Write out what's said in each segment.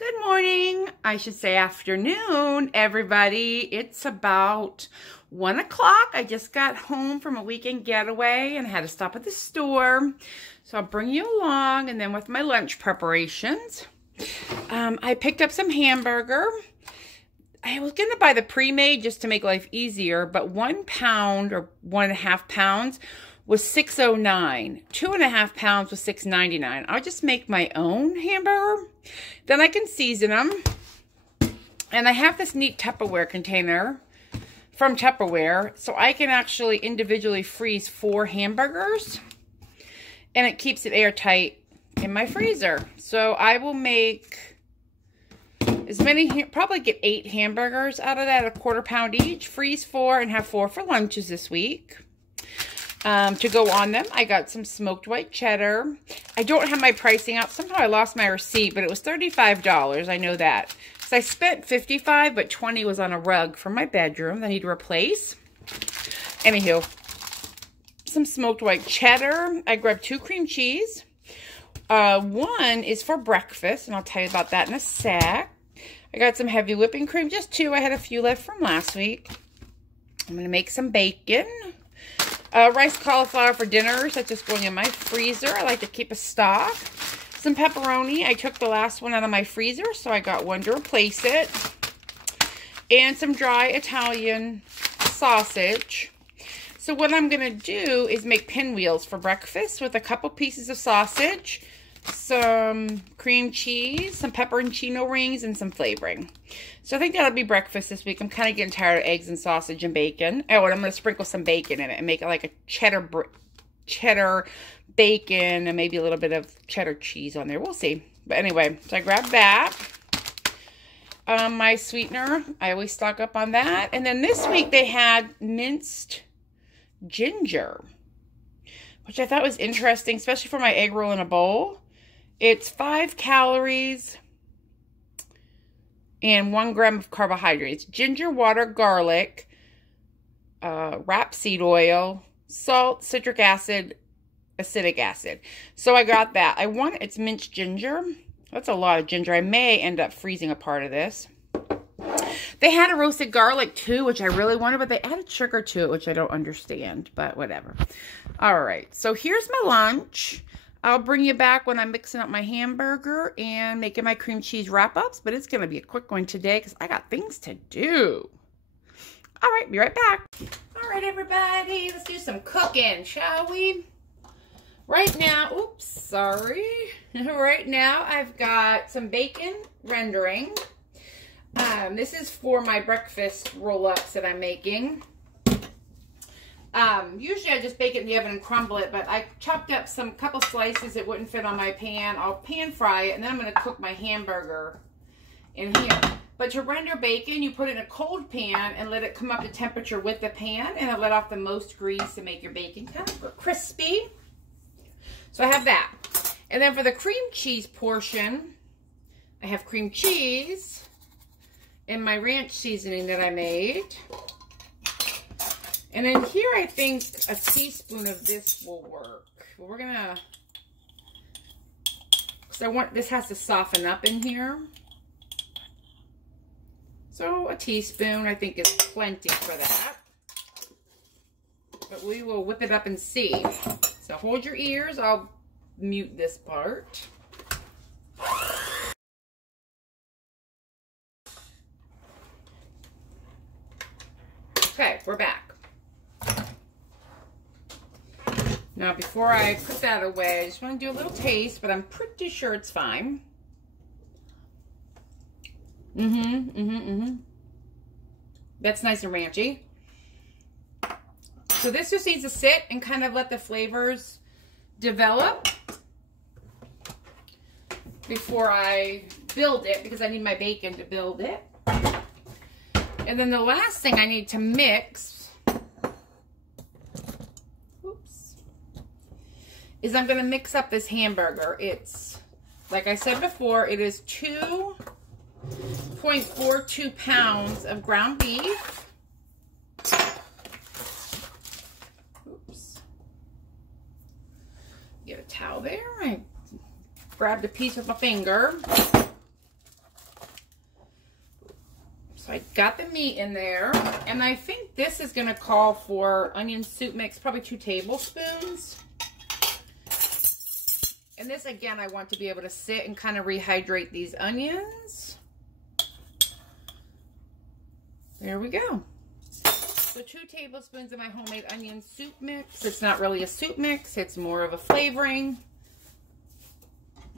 Good morning, I should say afternoon, everybody. It's about 1 o'clock. I just got home from a weekend getaway and had to stop at the store. So I'll bring you along, and then with my lunch preparations. I picked up some hamburger. I was going to buy the pre-made just to make life easier, but 1 pound or 1.5 pounds was $6.09. 2.5 pounds was $6.99. I'll just make my own hamburger. Then I can season them. And I have this neat Tupperware container from Tupperware, so I can actually individually freeze 4 hamburgers. And it keeps it airtight in my freezer. So I will make as many, probably get 8 hamburgers out of that, 1/4 pound each. Freeze 4 and have 4 for lunches this week. To go on them, I got some smoked white cheddar. I don't have my pricing out. Somehow I lost my receipt, but it was $35. I know that. So I spent $55, but $20 was on a rug for my bedroom that I need to replace. Anywho, some smoked white cheddar. I grabbed 2 cream cheese. One is for breakfast, and I'll tell you about that in a sec. I got some heavy whipping cream, just 2. I had a few left from last week. I'm going to make some bacon. Rice cauliflower for dinners. That's just going in my freezer. I like to keep a stock. Some pepperoni. I took the last one out of my freezer, so I got one to replace it. And some dry Italian sausage. So what I'm going to do is make pinwheels for breakfast with a couple pieces of sausage, some cream cheese, some pepperoncino rings, and some flavoring. So I think that'll be breakfast this week. I'm kind of getting tired of eggs and sausage and bacon. Oh, and I'm going to sprinkle some bacon in it and make it like a cheddar bacon and maybe a little bit of cheddar cheese on there. We'll see. But anyway, so I grabbed that. My sweetener, I always stock up on that. And then this week they had minced ginger, which I thought was interesting, especially for my egg roll in a bowl. It's 5 calories and 1 gram of carbohydrates. Ginger, water, garlic, rapeseed oil, salt, citric acid, acetic acid. So I got that. It's minced ginger. That's a lot of ginger. I may end up freezing a part of this. They had a roasted garlic too, which I really wanted, but they added sugar to it, which I don't understand, but whatever. All right, so here's my lunch. I'll bring you back when I'm mixing up my hamburger and making my cream cheese wrap-ups, but it's going to be a quick one today because I got things to do. All right, be right back. All right, everybody, let's do some cooking, shall we? Right now, oops, sorry. Right now, I've got some bacon rendering. This is for my breakfast roll-ups that I'm making. Usually I just bake it in the oven and crumble it, but I chopped up couple slices that wouldn't fit on my pan. I'll pan fry it, and then I'm going to cook my hamburger in here. But to render bacon, you put it in a cold pan and let it come up to temperature with the pan, and it'll let off the most grease to make your bacon kind of crispy. So I have that. And then for the cream cheese portion, I have cream cheese and my ranch seasoning that I made. And then here I think a teaspoon of this will work. Well, we're gonna, because this has to soften up in here. So a teaspoon I think is plenty for that. But we will whip it up and see. So hold your ears, I'll mute this part. Okay, we're back. Now, before I put that away, I just want to do a little taste, but I'm pretty sure it's fine. That's nice and ranchy. So this just needs to sit and kind of let the flavors develop before I build it, because I need my bacon to build it. And then the last thing I need to mix, is I'm going to mix up this hamburger. It's, like I said before, it is 2.42 pounds of ground beef. Oops. Get a towel there. I grabbed a piece with my finger. So I got the meat in there, and I think this is gonna call for onion soup mix, probably 2 tablespoons. And this, again, I want to be able to sit and kind of rehydrate these onions. There we go. So 2 tablespoons of my homemade onion soup mix. It's not really a soup mix, it's more of a flavoring.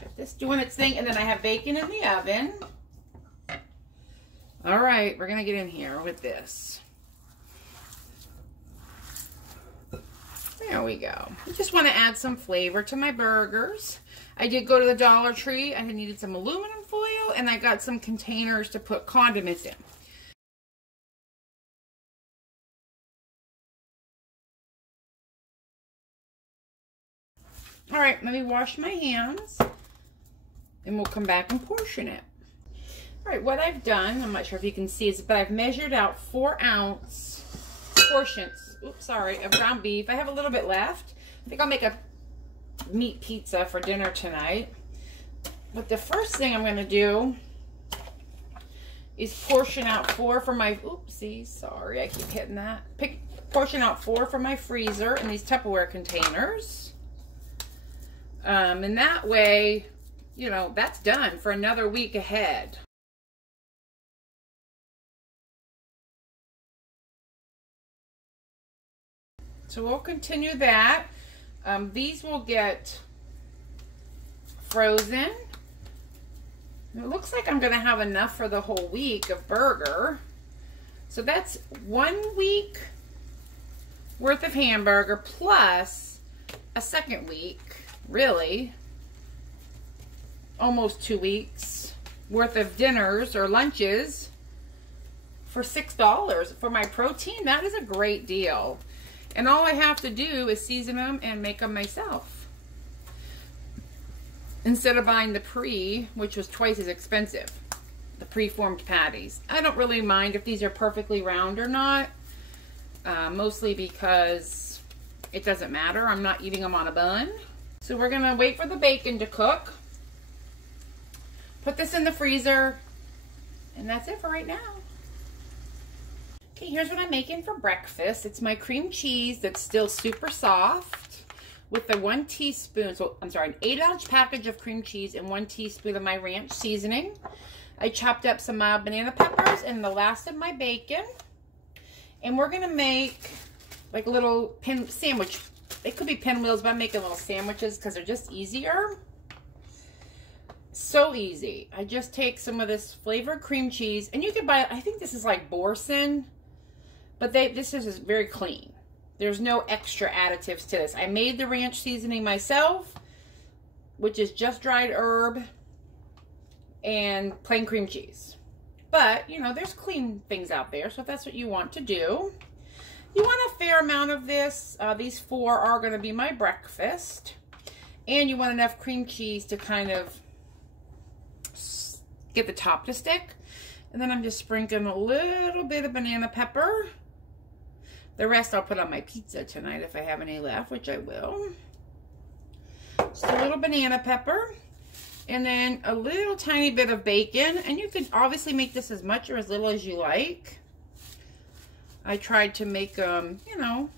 Got this doing its thing, and then I have bacon in the oven. All right, we're gonna get in here with this. There we go. I just want to add some flavor to my burgers. I did go to the Dollar Tree. I needed some aluminum foil, and I got some containers to put condiments in. All right, let me wash my hands, and we'll come back and portion it. All right, what I've done, I'm not sure if you can see it, but I've measured out 4-ounce portions, oops, sorry, of ground beef. I have a little bit left. I think I'll make a meat pizza for dinner tonight. But the first thing I'm gonna do is portion out 4 for my, oopsie, sorry, I keep hitting that. Portion out 4 for my freezer in these Tupperware containers. And that way, you know, that's done for another week ahead. So we'll continue that. These will get frozen. It looks like I'm going to have enough for the whole week of burger. So that's 1 week worth of hamburger plus a second week, really. Almost 2 weeks worth of dinners or lunches for $6 for my protein. That is a great deal. And all I have to do is season them and make them myself. Instead of buying the pre, which was twice as expensive. The pre-formed patties. I don't really mind if these are perfectly round or not. Mostly because it doesn't matter. I'm not eating them on a bun. So we're going to wait for the bacon to cook. Put this in the freezer. And that's it for right now. Okay, here's what I'm making for breakfast. It's my cream cheese that's still super soft with the 1 teaspoon, so I'm sorry, an 8-ounce package of cream cheese and 1 teaspoon of my ranch seasoning. I chopped up some mild banana peppers and the last of my bacon. And we're gonna make like a little pin sandwich. It could be pinwheels, but I'm making little sandwiches because they're just easier. So easy. I just take some of this flavored cream cheese, and you can buy, I think this is like Boursin. But this is very clean. There's no extra additives to this. I made the ranch seasoning myself, which is just dried herb and plain cream cheese. But, you know, there's clean things out there, so if that's what you want to do. You want a fair amount of this. These 4 are going to be my breakfast. And you want enough cream cheese to kind of get the top to stick. And then I'm just sprinkling a little bit of banana pepper. The rest I'll put on my pizza tonight if I have any left, which I will. Just a little banana pepper. And then a little tiny bit of bacon. And you can obviously make this as much or as little as you like. I tried to make them, you know,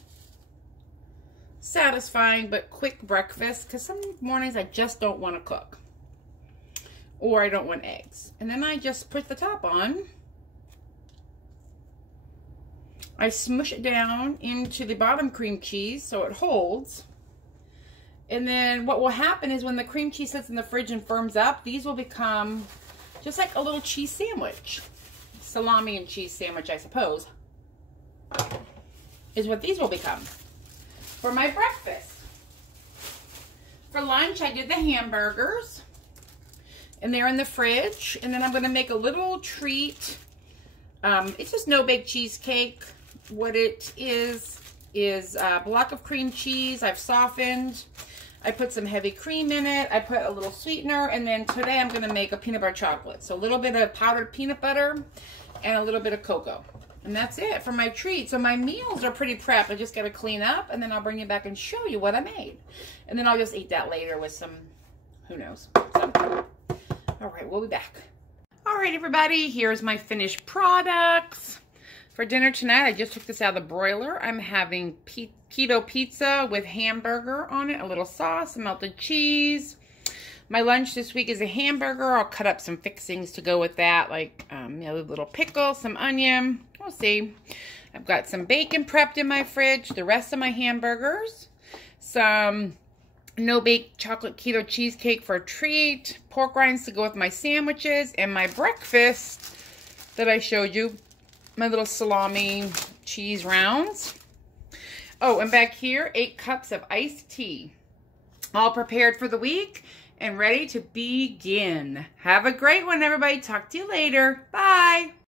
satisfying but quick breakfast. Because some mornings I just don't want to cook. Or I don't want eggs. And then I just put the top on. I smush it down into the bottom cream cheese so it holds. And then what will happen is when the cream cheese sits in the fridge and firms up, these will become just like a little cheese sandwich. Salami and cheese sandwich, I suppose, is what these will become for my breakfast. For lunch, I did the hamburgers. And they're in the fridge. And then I'm going to make a little treat. It's just no-bake cheesecake. What it is a block of cream cheese I've softened. I put some heavy cream in it. I put a little sweetener. And then today I'm going to make a peanut butter chocolate. So a little bit of powdered peanut butter and a little bit of cocoa. And that's it for my treat. So my meals are pretty prepped. I just got to clean up. And then I'll bring you back and show you what I made. And then I'll just eat that later with some, who knows, something. All right, we'll be back. All right, everybody, here's my finished products. For dinner tonight, I just took this out of the broiler. I'm having keto pizza with hamburger on it, a little sauce, some melted cheese. My lunch this week is a hamburger. I'll cut up some fixings to go with that, like a little pickle, some onion. We'll see. I've got some bacon prepped in my fridge, the rest of my hamburgers, some no-bake chocolate keto cheesecake for a treat, pork rinds to go with my sandwiches, and my breakfast that I showed you, my little salami cheese rounds. Oh, and back here, 8 cups of iced tea. All prepared for the week and ready to begin. Have a great one, everybody. Talk to you later. Bye.